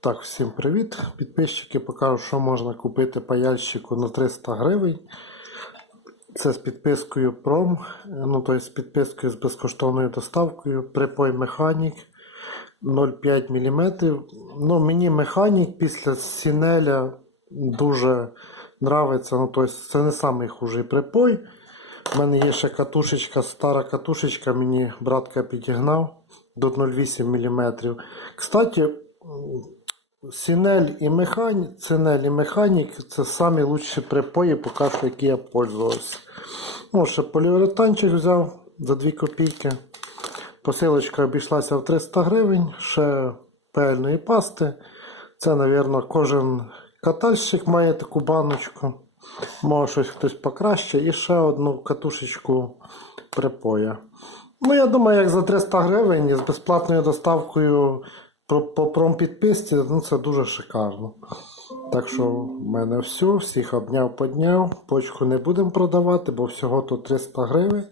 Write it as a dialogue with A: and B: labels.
A: Так, всім привіт. Підписчики покажу, що можна купити по ящику на 300 гривень. Це з підпискою PROM, ну тобто з підпискою з безкоштовною доставкою. Припой механік 0,5 мм. Ну, мені механік після Сінеля дуже нравиться. Ну, тобто це не самий хужий припой. У мене є ще катушечка, стара катушечка, мені братка підігнав до 0,8 мм. Кстати, Сінель і механік, Синель і механік це самі лучші припої, поки що, які я пользувався. Ну, ще поліуретанчик взяв за 2 копійки. Посилочка обійшлася в 300 гривень, ще пельної пасти. Це, мабуть, кожен катальщик має таку баночку. Може щось хтось покраще. І ще одну катушечку припоя. Ну, я думаю, як за 300 гривень з безплатною доставкою по, по промпідписці, ну це дуже шикарно. Так що в мене все, всіх обняв, подняв. Почку не будемо продавати, бо всього тут 300 гривень.